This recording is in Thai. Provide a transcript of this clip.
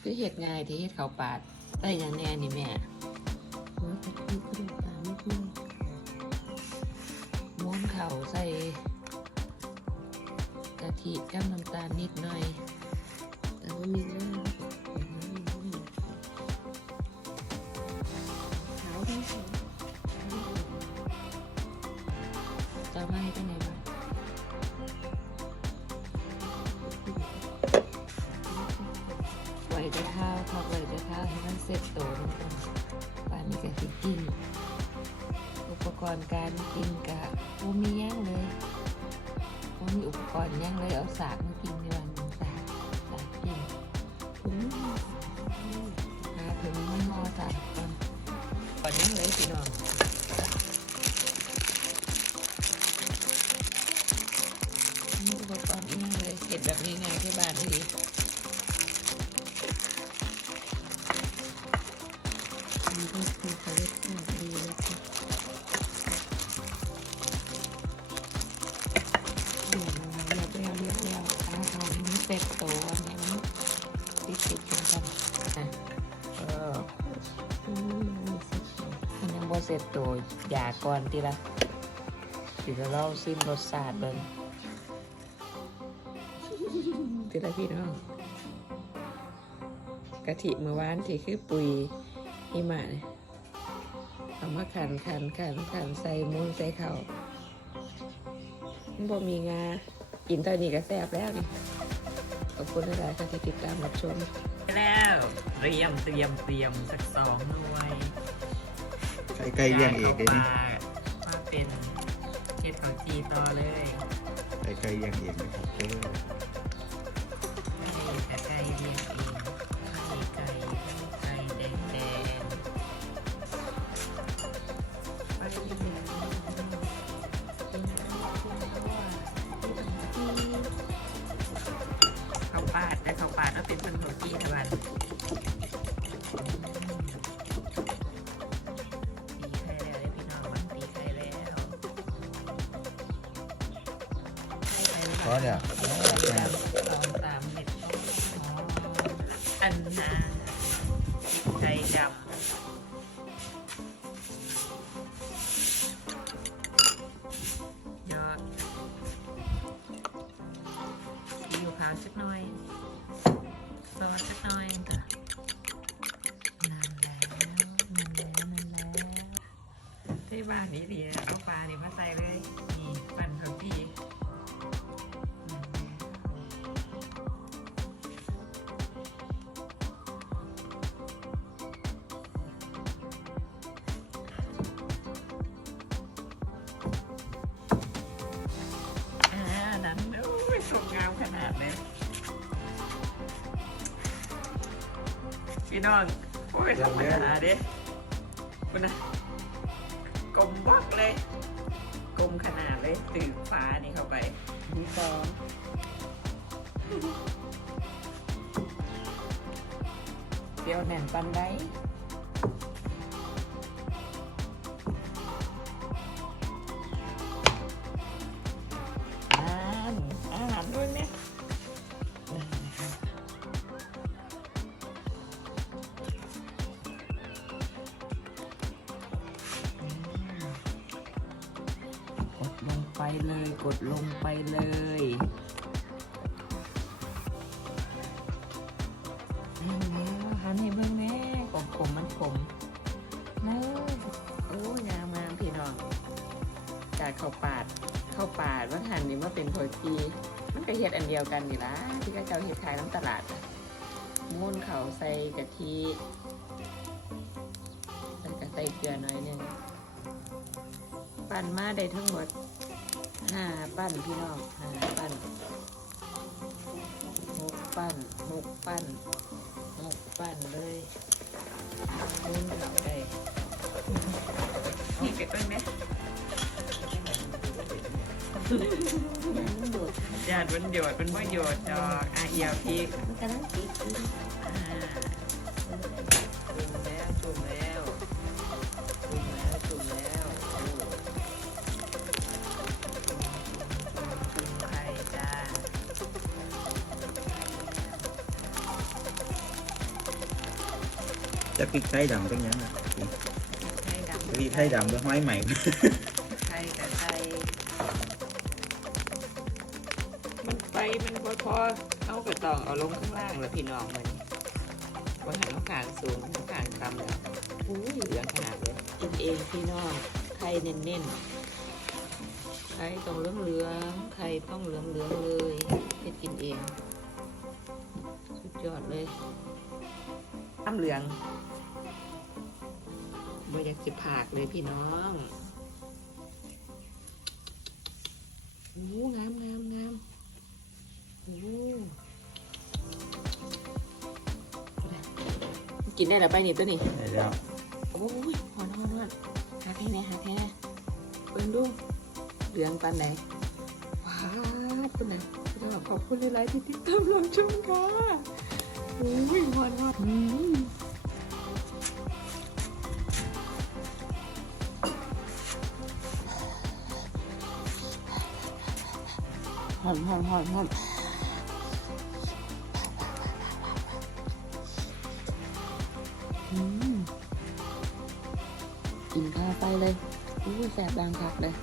คือเห็ดง่ายที่เห็ดข้าปาดได้อย่างแน่นี่แม่หัวกะทิกระดูกตานิดนึงม้วนเข่าใส่กะทิกับน้ำตาลนิดหน่อย แต่ว่ามีหน้าขาวทั้งสองจะไม่ให้ได้ไงบ้าง ไหวจะข้าวพักไหวจะข้าวให้มันเสร็จโตลงก่อนป่านนี้ก็สิกิน อุปกรณ์การกินกะโมมีหย่างเลยโมมีอุปกรณ์หย่างเลยเอาสากมากินในวันนึงสากสากกินถุงหาถึงไม่ห่อสากก่อนก่อนนี้เลยพี่น้องมีอุปกรณ์อีกเลยเห็ดแบบนี้ไงที่บ้านที่ มันก็คือเขาเรียกว่าดีเลยค่ะเรียบร้อยเรียบเรียบเรียบเอาเอาให้มันเสร็จโตอันนี้มันติดติดกันกันอะเออมันเสร็จแล้วมันยังบ่เสร็จโตอย่าก่อนทีละสิจะเล่าซิมรสชาติเบิ่งทีละพี่น้องกะทิเมื่อวานที่คือปุ๋ยหิมะเนี่ย เอามาขันขันขันขันใส่มูนใส่ข้าวมันบ่มีงากินตอนนี้ก็แซ่บแล้วนี่ขอบคุณหลายๆค่ะที่ติดตามรับชมแล้วเตรียมเตรียมเตรียมสักสองหน่วยใช้ไก่เลี้ยงเองเลยนี่มาเป็นเห็ดข้าวจีต่อเลยใช้ไก่เลี้ยงเองนะครับเออไก่กับไก่เลี้ยงเอง คนหัวจีตะวันตีไข่แล้วเด้อพี่น้องมันตีไข่แล้วเพราะเนี่ยสองสามเม็ดอ๋ออันนาไก่ดำ ที่บ้านนี้ดีนะเอาปลาเนี่ยมาใส่เลยนี่ปั่นเขาพี่นั่นแล้วอ่านั้นโอ้ยสวยงามขนาดเลยพี่น้องโอ้ยธรรมดาเด้คุณนะก ลมบักเลย กลมขนาดเลยตื่นฟ้านี่เข้าไปมีสองเดี๋ยวแหน่นปันได้ ไปเลยกดลงไปเลยนี่หันให้เบิ่งแม่กลมกลมมันกลมเนอโอ้ยงามงามพี่น้องจากข้าปาดเข้าปาดว่าหันนี่มาเป็นโผจีมันก็เฮ็ดอันเดียวกันนี่ล่ะที่เขาเจ้าเฮ็ดขายน้ำตลาดอะมูนเขาใส่กะทิแล้วก็ใส่เกลือน่อยหนึงปั่นมาได้ทั้งหมด ห้าปั้นพี่น้องห้าปั้นหกปั้นหกปั้นหกปั้นเลยมูนเขาได้นี่เก็บไว้ไหมมันโดดญาติมันโยดมันว่าโยดดอกอะเอียวพริกมันกำลังติดอยู่อ่าจุ่มแล้วจุ่มแล้ว จะพริกไทยดำเป็นยังไงไทยดำพริกไทยดำด้วยห้อยใหม่ไทยกับไทยมันไปมันพอพอเอากระตองเอาลงข้างล่างแล้วพี่น้องมันบนหันขางสูงขางต่ำแล้วอุ้ยเหลืองขนาดเลยกินเองพี่น้องไทยเน้นๆไทยต้องเหลืองเหลืองๆไทยต้องเหลืองเหลืองๆเลยเฮ็ดกินเอง สุดยอดเลยน้ำเหลือง ไม่อยากจะผากเลยพี่น้องโอ้งามงามงามโอ้กินได้แล้วไปนี่ตัวนี้ได้แล้วโอ้ยหอนหอนหอนหาแค่ไหนหาแค่ไหนเบิ่งดูเหลืองปานไหนว้าวคุณนะคุณนะขอบคุณหลายๆที่ติดตามรับชมค่ะโอ้ยหอนหอน หอมหอมหอมหอมกินข้าวไปเลยอู้แสบดังคักเลย